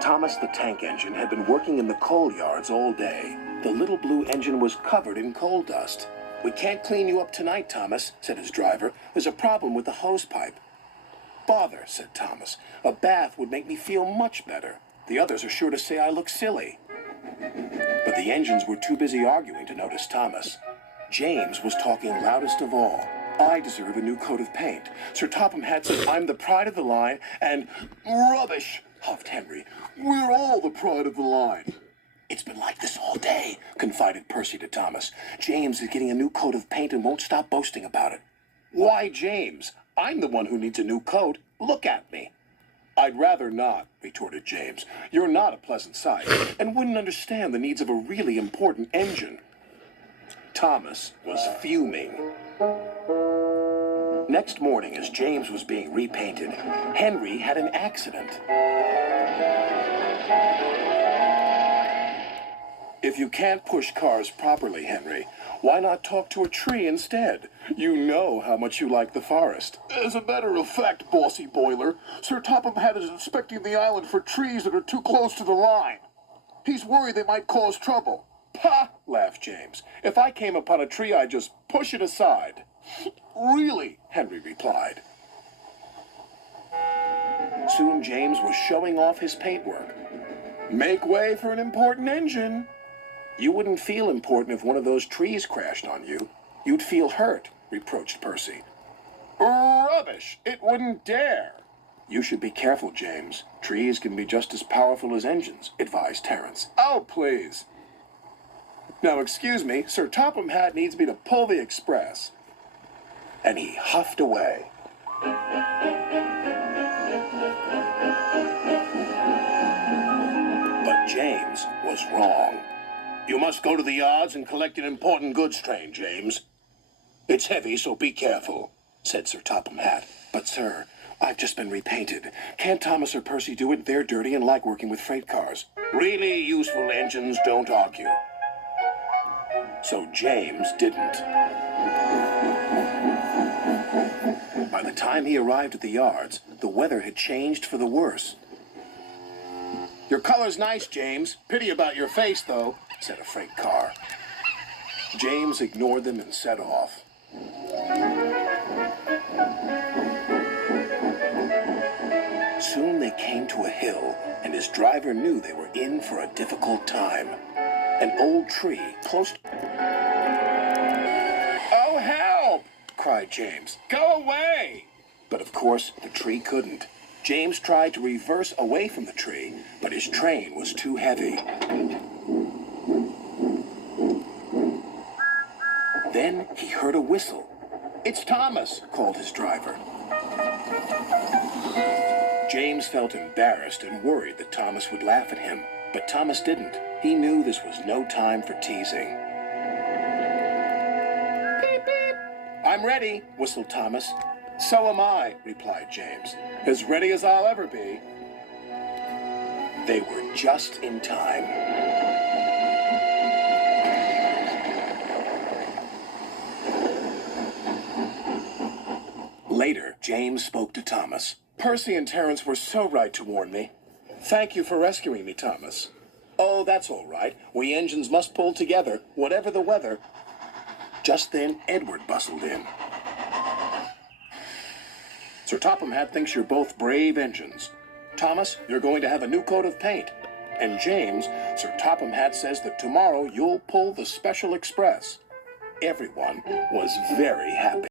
Thomas the tank engine had been working in the coal yards all day. The little blue engine was covered in coal dust. "We can't clean you up tonight, Thomas," said his driver. "There's a problem with the hose pipe." "Bother," said Thomas. "A bath would make me feel much better. The others are sure to say I look silly." But the engines were too busy arguing to notice Thomas. James was talking loudest of all. "I deserve a new coat of paint. Sir Topham Hatt says I'm the pride of the line, and—" "Rubbish," huffed Henry. "We're all the pride of the line." "It's been like this all day," confided Percy to Thomas. "James is getting a new coat of paint and won't stop boasting about it." "Why, James? I'm the one who needs a new coat. Look at me." "I'd rather not," retorted James. "You're not a pleasant sight, and wouldn't understand the needs of a really important engine." Thomas was fuming. Next morning, as James was being repainted, Henry had an accident. "If you can't push cars properly, Henry, why not talk to a tree instead? You know how much you like the forest." "As a matter of fact, Bossy Boiler, Sir Topham Hatt is inspecting the island for trees that are too close to the line. He's worried they might cause trouble." "Pah!" laughed James. "If I came upon a tree, I'd just push it aside." "Really?" Henry replied. Soon James was showing off his paintwork. "Make way for an important engine." "You wouldn't feel important if one of those trees crashed on you. You'd feel hurt," reproached Percy. "Rubbish! It wouldn't dare." "You should be careful, James. Trees can be just as powerful as engines," advised Terence. "Oh, please." "Now, excuse me, Sir Topham Hatt needs me to pull the express." And he huffed away. But James was wrong. "You must go to the yards and collect an important goods train, James. It's heavy, so be careful," said Sir Topham Hatt. "But, sir, I've just been repainted. Can't Thomas or Percy do it? They're dirty and like working with freight cars." "Really useful engines don't argue." So James didn't. By the time he arrived at the yards, the weather had changed for the worse. "Your color's nice, James. Pity about your face, though," said a freight car. James ignored them and set off. Soon they came to a hill, and his driver knew they were in for a difficult time. An old tree close... "Oh, help!" cried James. "Go away!" But of course, the tree couldn't. James tried to reverse away from the tree, but his train was too heavy. Then he heard a whistle. "It's Thomas," called his driver. James felt embarrassed and worried that Thomas would laugh at him, but Thomas didn't. He knew this was no time for teasing. "Beep, beep." "I'm ready," whistled Thomas. "So am I," replied James. "As ready as I'll ever be." They were just in time. Later, James spoke to Thomas. "Percy and Terence were so right to warn me. Thank you for rescuing me, Thomas." "Oh, that's all right. We engines must pull together, whatever the weather." Just then, Edward bustled in. "Sir Topham Hatt thinks you're both brave engines. Thomas, you're going to have a new coat of paint. And James, Sir Topham Hatt says that tomorrow you'll pull the special express." Everyone was very happy.